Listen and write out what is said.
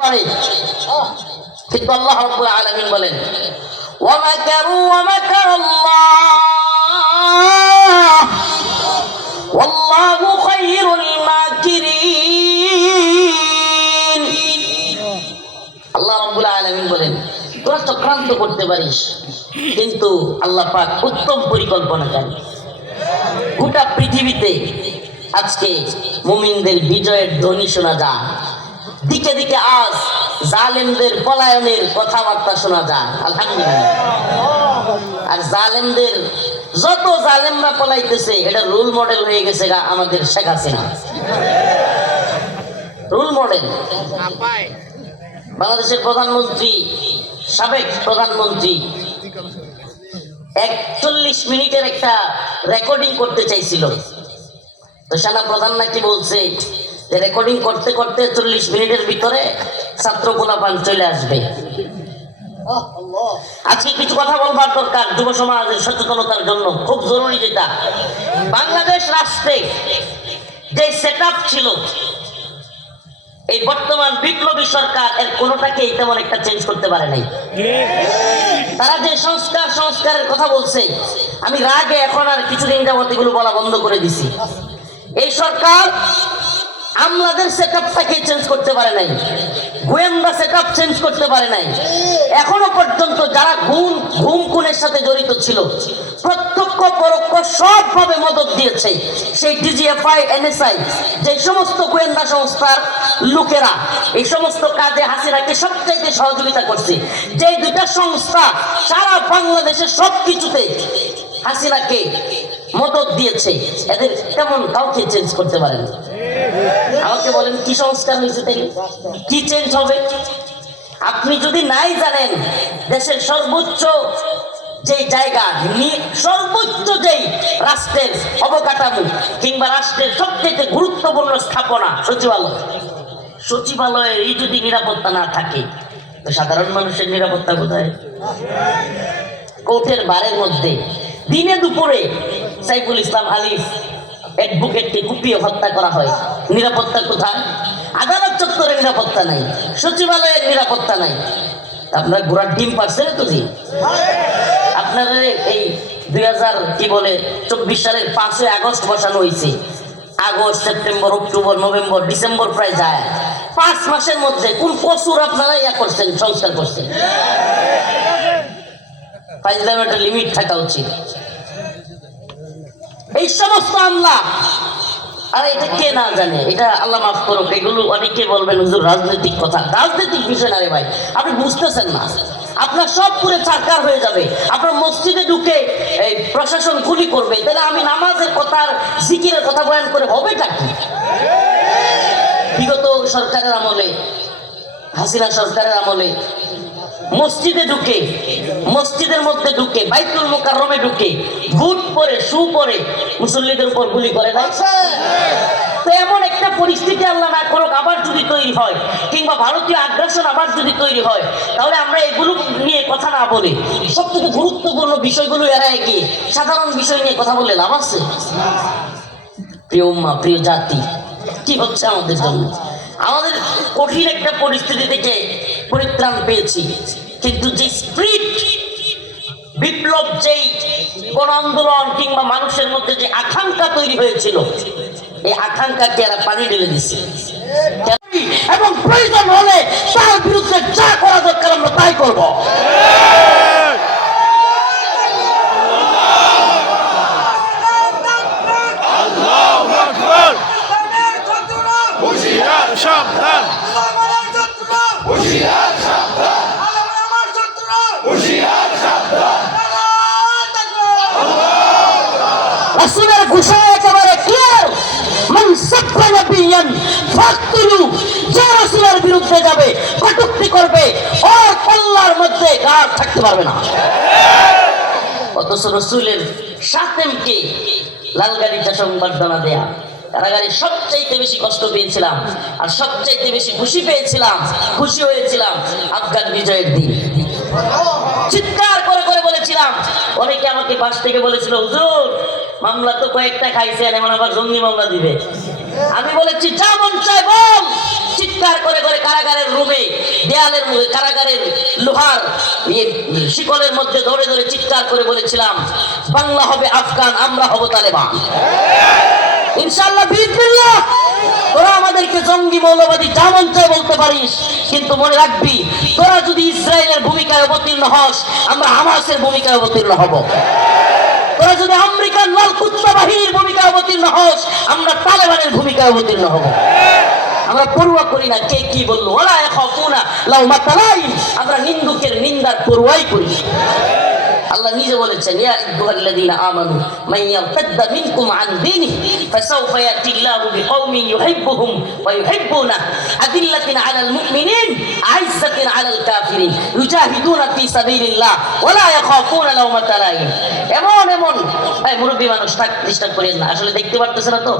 পারে, কিন্তু আল্লাহ রাব্বুল আলামিন বলেন ওয়া মাকারু ওয়া মাকারাল্লাহ ওয়াল্লাহু খায়রুল মাকিরিন। আল্লাহ রাব্বুল আলামিন বলেন তোরা চক্রান্ত করতে পারিস, কিন্তু আল্লাহ পাক উত্তম পরিকল্পনাকারী। গোটা পৃথিবীতে আজকে মুমিনদের বিজয়ের ধ্বনি শোনা যায়, দিকে দিকে আজ জালেমদের পলায়নের কথাবার্তা শোনা যায়। আলহামদুলিল্লাহ। আর জালেমদের যত জালেমরা পলাইতেছে এটা রোল মডেল হয়ে গেছে আমাদের শেখ হাসিনা। Role model. বাংলাদেশের প্রধানমন্ত্রী, সাবেক প্রধানমন্ত্রী 41 মিনিটের একটা রেকর্ডিং করতে চাইছিল, তো সেনা প্রধান নাকি বলছে যে রেকর্ডিং করতে করতে 40 মিনিটের ভিতরে ছাত্র পোলাপান চলে আসবে। আজকে কিছু কথা বলবার দরকার যুব সমাজের সচেতনতার জন্য, খুব জরুরি। যেটা বাংলাদেশ রাষ্ট্রে যে সেটআপ ছিল, এই বর্তমান বিপ্লবী সরকার এর কোনোটাকেই তেমন একটা চেঞ্জ করতে পারে নাই। তারা যে সংস্কারের কথা বলছে, আমি রাগে এখন আর কিছুদিন যাবত এগুলো বলা বন্ধ করে দিছি। এই সরকার আমলাদের সেটআপটাকে চেঞ্জ করতে পারে নাই, গোয়েন্দা সেটআপ চেঞ্জ করতে পারে নাই। এখনো পর্যন্ত যারা ঘুম খুনের সাথে জড়িত ছিল, প্রত্যক্ষ পরোক্ষ সবভাবে মদত দিয়েছে সেই ডিজিএফআই, এনএসআই, যে সমস্ত গোয়েন্দা সংস্থার লোকেরা এই সমস্ত কাজে হাসিনাকে সবচাইতে সহযোগিতা করছে, যে দুইটা সংস্থা সারা বাংলাদেশের সবকিছুতে হাসিনাকে মদত দিয়েছে, এদের তেমন কাউকে চেঞ্জ করতে পারে না। আমাকে বলেন কি সংস্কার হয়েছে, তাই কি চেঞ্জ হবে? আপনি যদি নাই জানেন, দেশের সর্বোচ্চ যে জায়গা, সর্বোচ্চ যেই রাষ্ট্রের অবকাঠামো কিংবা রাষ্ট্রের সবচেয়ে গুরুত্বপূর্ণ স্থাপনা সচিবালয়ের এই যদি নিরাপত্তা না থাকে, তো সাধারণ মানুষের নিরাপত্তা কোথায়? কোর্টের বারের মধ্যে দিনে দুপুরে সাইফুল ইসলাম আলিফ অ্যাডভোকেটকে কুপিয়ে হত্যা করা হয়, নিরাপত্তা কোথায়? আদালত চত্বরে নিরাপত্তা নাই, সচিবালয়ের নিরাপত্তা নাই। আপনার ঘোড়ার ডিম পারছেন তো জি? আপনাদের এই 2024 সালের 5 আগস্ট বসানো হয়েছে। August, September, October, November, December প্রায় যায়। 5 মাসের মধ্যে কোন কসুর আপনারা করছেন, সংস্কার করছেন? ফাইজলামের একটা লিমিট থাকা উচিত। এই সমস্ত আমলা, আর এটা কে না জানে? এটা আল্লাহ মাফ করুক, এগুলো অনেকে বলবেন হুজুর রাজনৈতিক কথা। রাজনৈতিক বিষয় না রে ভাই, আপনি বুঝতেছেন না। আপনার সব পুরে চারকার হয়ে যাবে। আপনার মসজিদে ঢুকে এই প্রশাসন গুলি করবে, তাহলে আমি নামাজের কথা, জিকিরের কথা বয়ান করে হবেটা কি? বিগত সরকারের আমলে, হাসিনা সরকারের আমলে মসজিদে ঢুকে, মসজিদের মধ্যে ঢুকে, বাইতুল মুকাররমে ঢুকে বুট পরে, শু পরে মুসল্লিদের উপর গুলি করে না? তো এমন একটা পরিস্থিতি আল্লাহ না করুক আবার যদি তৈরি হয়, কিংবা ভারতীয় আগ্রাসন আবার যদি তৈরি হয়, তাহলে আমরা এগুলো নিয়ে কথা না বলে সবথেকে গুরুত্বপূর্ণ বিষয়গুলো এড়ায় গিয়ে সাধারণ বিষয় নিয়ে কথা বললে লাভ আছে? প্রিয় উম্মাহ, প্রিয় জাতি, কি হচ্ছে আমাদের জন্য? আমাদের কঠিন একটা পরিস্থিতি থেকে পরিত্রাণ পেয়েছি, কিন্তু যে স্পিরিট, বিপ্লব, যেই গণ আন্দোলন কিংবা মানুষের মধ্যে যে আকাঙ্ক্ষা তৈরি হয়েছিল, এই আকাঙ্ক্ষাকে এরা পানি ঢেলে দিচ্ছে। এবং প্রয়োজন হলে তার বিরুদ্ধে যা করা দরকার আমরা তাই করব। রাসূলের ঘোষণা একেবারে ক্লিয়ার, মান সাব্বা নবিয়ান ফাকতুলু, যে রাসূলের বিরুদ্ধে যাবে, কটূক্তি করবে, ওর কল্লার মধ্যে গার থাকতে পারবে না। অথচ রাসূলের সাতেমকে লালগাড়িটা সংবর্ধনা দেয়া, কারাগারে সবচাইতে বেশি কষ্ট পেয়েছিলাম আর সবচাইতে বেশি খুশি হয়েছিলাম আফগান বিজয়ের দিন। চিৎকার করে করে বলেছিলাম, অনেকে আমাকে পাশ থেকে বলেছিল হুজুর মামলা তো কয়েকটা খাইছেন, এমন আবার জঙ্গি মামলা দিবে। আমি বলেছি যা মন চায় বল। চিৎকার করে করে কারাগারের রুমে দেয়ালের কারাগারের লোহার শিকলের মধ্যে ধরে ধরে চিৎকার করে বলেছিলাম, বাংলা হবে আফগান, আমরা হব তালেবান। ইনশাআল্লাহ বিসমিল্লাহ। তোরা আমাদেরকে জঙ্গি মৌলবাদী যা মন চায় বলতে পারিস, কিন্তু মনে রাখবি তোরা যদি ইসরায়েলের ভূমিকায় অবতীর্ণ হস, আমরা হামাসের ভূমিকায় অবতীর্ণ হব। তোরা যদি আমেরিকান লাল কুত্তা বাহিনীর ভূমিকায় অবতীর্ণ হস, আমরা তালেবানের ভূমিকায় অবতীর্ণ হব। আমরা পরোয়া করি না কে কি বললো, ওলা ইয়াখাফুনা লাউমাতা লাইম, আমরা নিন্দুকের নিন্দার পরোয়াই করি। আল্লাহ নিজে বলেছেন, ইয়া আইয়ুহাল্লাযীনা আমানু মান ইয়ারতাদ্দা মিনকুম আন দীনিহি ফাসাউফা ইয়াতিল্লাহু বিকওমিন ইউহিব্বুহুম ওয়া ইউহিব্বুনা আদিল্লাতিন আলাল মুমিনিন আইজ্জাতিন আলাল কাফিরিন ইউজাহিদুনা ফি সাবিলিল্লাহ ওয়া লা ইয়াখাফুনা লাউমাতা লাইম। এমন এমন মুরব্বী মানুষ থাক, ডিস্টার্ব করেন না, আসলে দেখতে পারতেছ না তো।